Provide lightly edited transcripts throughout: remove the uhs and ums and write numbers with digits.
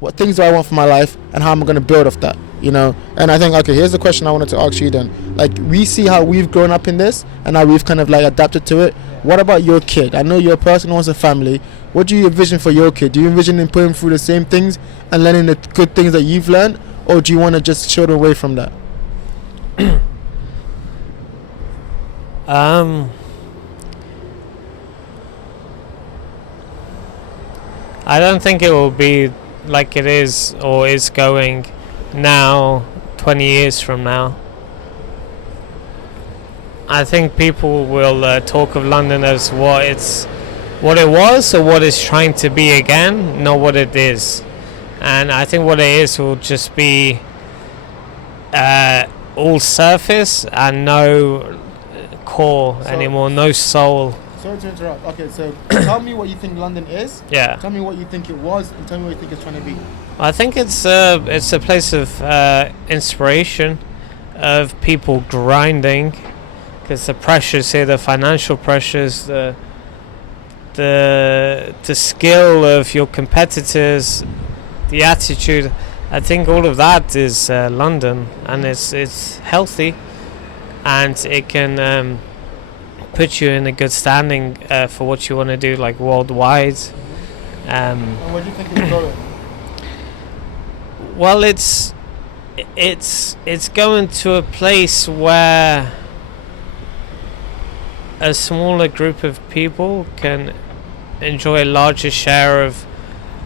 what things do I want for my life, and how am I going to build off that, you know? And I think, okay, here's the question I wanted to ask you then. Like, we see how we've grown up in this and how we've kind of like adapted to it. What about your kid? I know you're a person who wants a family. What do you envision for your kid? Do you envision him putting through the same things and learning the good things that you've learned, or do you want to just show them away from that? I don't think it will be like it is or is going now 20 years from now. I think people will talk of London as what it was or what it's trying to be again, not what it is. And I think what it is will just be all surface and no core anymore, no soul. Sorry to interrupt. Okay, so tell me what you think London is. Yeah. Tell me what you think it was, and tell me what you think it's trying to be. I think it's a place of inspiration, of people grinding, because the pressures here, the financial pressures, the skill of your competitors, the attitude. I think all of that is London, and it's healthy, and it can put you in a good standing for what you want to do, like worldwide. And where do you think it's going? Well, it's going to a place where a smaller group of people can enjoy a larger share of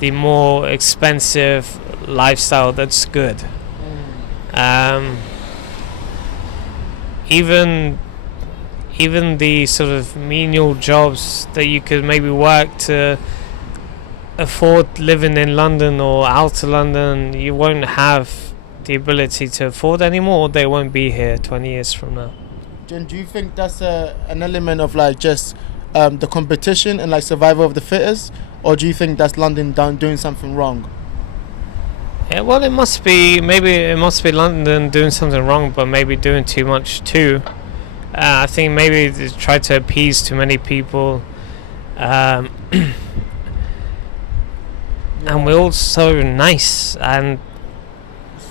the more expensive lifestyle that's good. Even the sort of menial jobs that you could maybe work to afford living in London or out of London, you won't have the ability to afford anymore. They won't be here 20 years from now. Jen, do you think that's an element of like just the competition and like survival of the fittest, or do you think that's London doing something wrong? Yeah, well, it must be London doing something wrong, but maybe doing too much too. I think maybe they try to appease too many people, and we're all so nice, and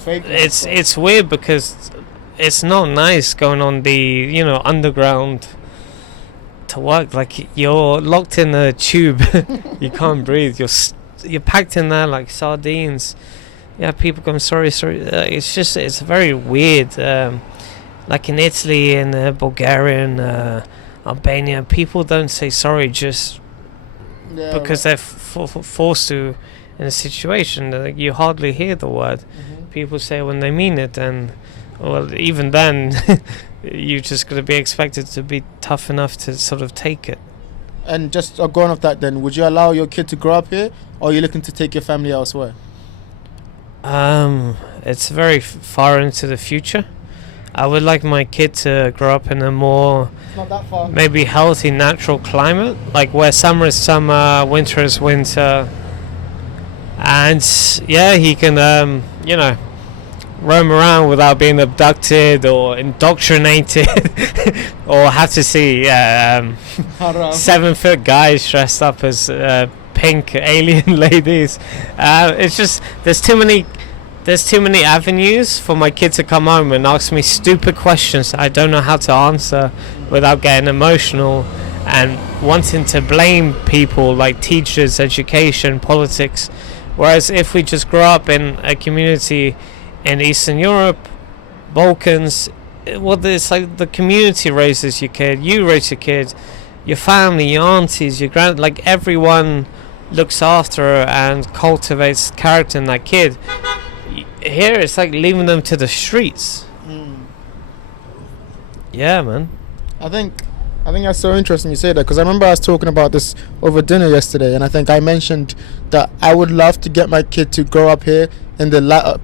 it's weird because it's not nice going on the underground to work. Like, you're locked in a tube, you can't breathe. You're packed in there like sardines. Yeah, people going sorry. It's very weird. Like in Italy and Bulgaria and Albania, people don't say sorry just because they're forced to in a situation that you hardly hear the word. Mm-hmm. People say when they mean it, and well, even then, you just got to be expected to be tough enough to sort of take it. And just going off that, then, would you allow your kid to grow up here, or are you looking to take your family elsewhere? It's very far into the future. I would like my kid to grow up in a more maybe healthy, natural climate, like where summer is summer, winter is winter, and yeah, he can roam around without being abducted or indoctrinated or have to see 7-foot guys dressed up as pink alien ladies. It's just there's too many avenues for my kid to come home and ask me stupid questions I don't know how to answer without getting emotional and wanting to blame people like teachers, education, politics. Whereas if we just grow up in a community in Eastern Europe, Balkans, well, it's like the community raises your kid, you raise your kid, your family, your aunties, your grand, like everyone looks after her and cultivates character in that kid. Here it's like leaving them to the streets. Yeah, man. I think that's so interesting you say that, because I remember I was talking about this over dinner yesterday, and I think I mentioned that I would love to get my kid to grow up here in the latter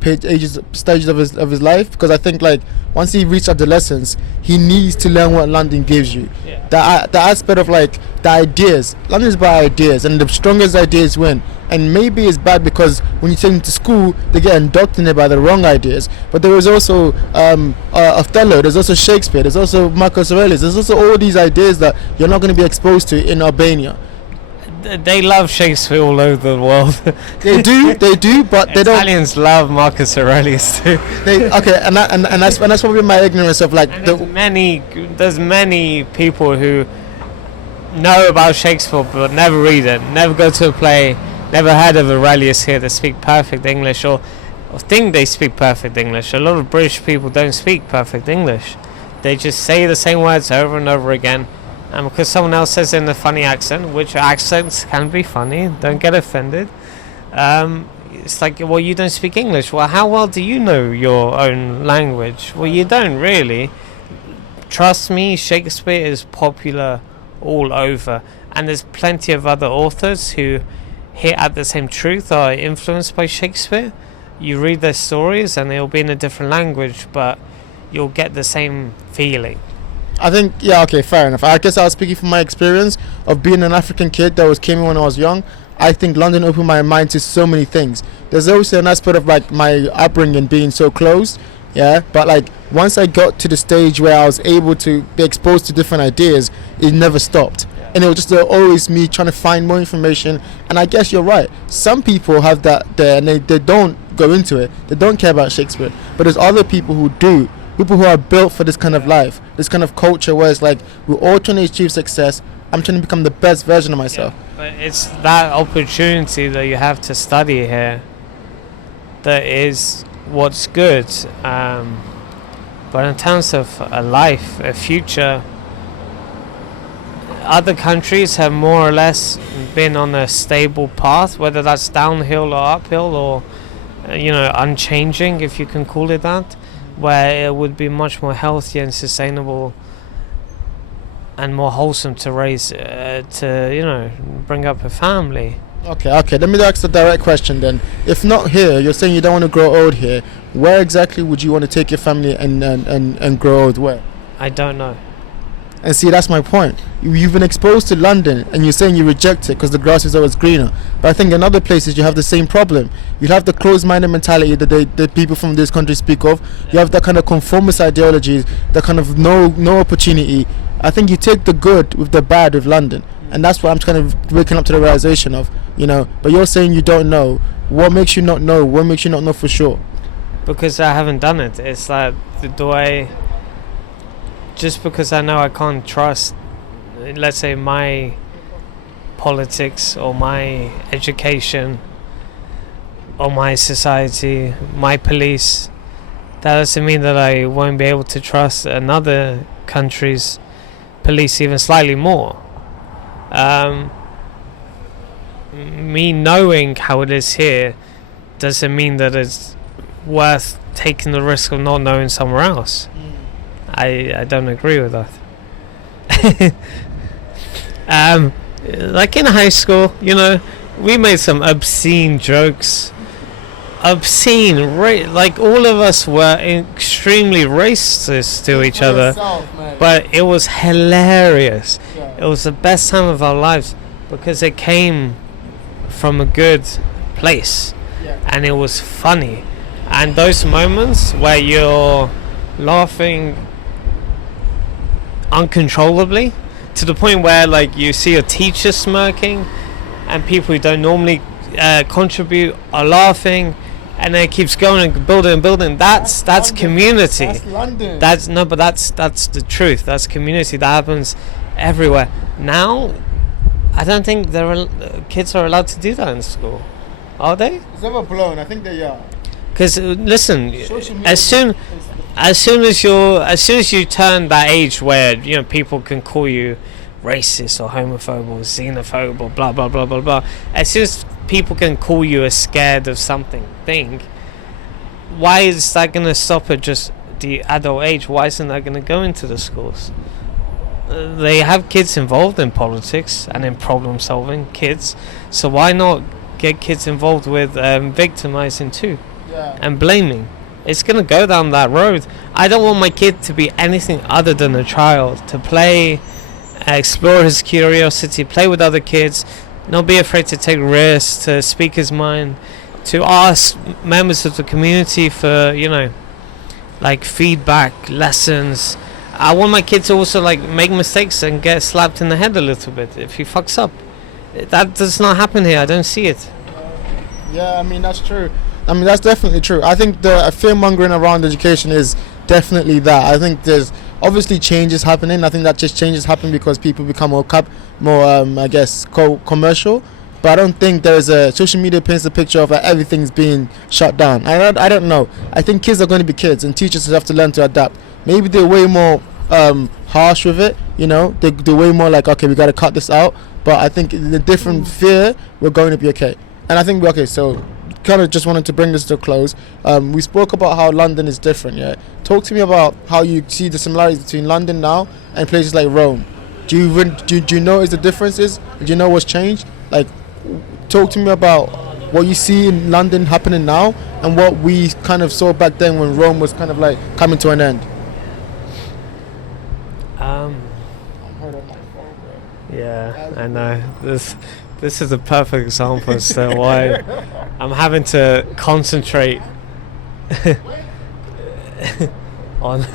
stages of his life, because I think like once he reaches adolescence, he needs to learn what London gives you. Yeah. The aspect of like the ideas. London is about ideas, and the strongest ideas win. And maybe it's bad because when you take them to school, they get indoctrinated by the wrong ideas. But there is also Othello, there's also Shakespeare, there's also Marcus Aurelius, there's also all these ideas that you're not going to be exposed to in Albania. they love Shakespeare all over the world. They do, but they don't. Italians love Marcus Aurelius too. They okay, and that's probably my ignorance of like There's many people who know about Shakespeare but never read it, never go to a play, never heard of Aurelius here that speak perfect English or think they speak perfect English. A lot of British people don't speak perfect English. They just say the same words over and over again. And because someone else says it in a funny accent, which accents can be funny, don't get offended. It's like, well, you don't speak English. Well, how well do you know your own language? Well, you don't really. Trust me, Shakespeare is popular all over. And there's plenty of other authors who hit at the same truth, are influenced by Shakespeare. You read their stories and they'll be in a different language, but you'll get the same feeling. I think, yeah, okay, fair enough. I guess I was speaking from my experience of being an African kid that came in when I was young. I think London opened my mind to so many things. There's also an aspect of like my upbringing being so closed, yeah. But like once I got to the stage where I was able to be exposed to different ideas, it never stopped. Yeah. And it was just always me trying to find more information. And I guess you're right. Some people have that there, and they don't go into it. They don't care about Shakespeare. But there's other people who do. People who are built for this kind of life, this kind of culture where it's like we're all trying to achieve success. I'm trying to become the best version of myself. Yeah, but it's that opportunity that you have to study here that is what's good. But in terms of a life, a future, other countries have more or less been on a stable path, whether that's downhill or uphill or, unchanging, if you can call it that, where it would be much more healthy and sustainable and more wholesome to raise, bring up a family. Okay. Let me ask the direct question then. If not here, you're saying you don't want to grow old here. Where exactly would you want to take your family and grow old? Where? I don't know. And see, that's my point. You've been exposed to London, and you're saying you reject it because the grass is always greener. But I think in other places you have the same problem. You have the closed-minded mentality that the people from this country speak of. You have that kind of conformist ideology, that kind of no opportunity. I think you take the good with the bad with London, and that's what I'm kind of waking up to the realization of. But you're saying you don't know. What makes you not know? What makes you not know for sure? Because I haven't done it. It's like just because I know I can't trust, let's say, my politics or my education or my society, my police, that doesn't mean that I won't be able to trust another country's police even slightly more. Me knowing how it is here doesn't mean that it's worth taking the risk of not knowing somewhere else. I don't agree with that. Like in high school, we made some obscene jokes. Like all of us were extremely racist to each other, but it was hilarious. Yeah. It was the best time of our lives because it came from a good place, yeah. And it was funny. And those moments where you're laughing uncontrollably to the point where like you see a teacher smirking and people who don't normally contribute are laughing, and then it keeps going and building. That's community. That's London. That's the truth. That's community. That happens everywhere. Now I don't think kids are allowed to do that in school, are they? It's overblown. I think they are. Because listen, as soon as you turn that age where people can call you racist or homophobe or xenophobe or blah blah blah blah blah, as soon as people can call you a scared of something thing, why is that going to stop at just the adult age? Why isn't that going to go into the schools? They have kids involved in politics and in problem solving, kids, so why not get kids involved with victimizing too? Yeah. And blaming. It's going to go down that road. I don't want my kid to be anything other than a child, to play, explore his curiosity, play with other kids, not be afraid to take risks, to speak his mind, to ask members of the community for, like feedback, lessons. I want my kid to also like make mistakes and get slapped in the head a little bit if he fucks up. That does not happen here. I don't see it. Yeah, I mean that's true. I mean that's definitely true. I think the fear mongering around education is definitely that. I think there's obviously changes happening. I think that just changes happen because people become more I guess commercial. But I don't think there's a social media paints a picture of everything's being shut down. I don't know. I think kids are going to be kids, and teachers have to learn to adapt. Maybe they're way more harsh with it. You know, they're way more like, okay, we got to cut this out. But I think in a different fear, we're going to be okay. And I think we're okay. So, kind of just wanted to bring this to a close. We spoke about how London is different. Yeah, talk to me about how you see the similarities between London now and places like Rome. Do you notice the differences? Do you know what's changed? Like, talk to me about what you see in London happening now and what we kind of saw back then when Rome was kind of like coming to an end. Yeah, I know. This is a perfect example as to why I'm having to concentrate on.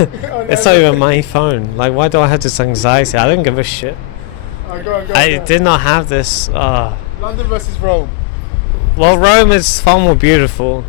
It's not even my phone. Like, why do I have this anxiety? I don't give a shit. I did not have this. London versus Rome. Well, Rome is far more beautiful.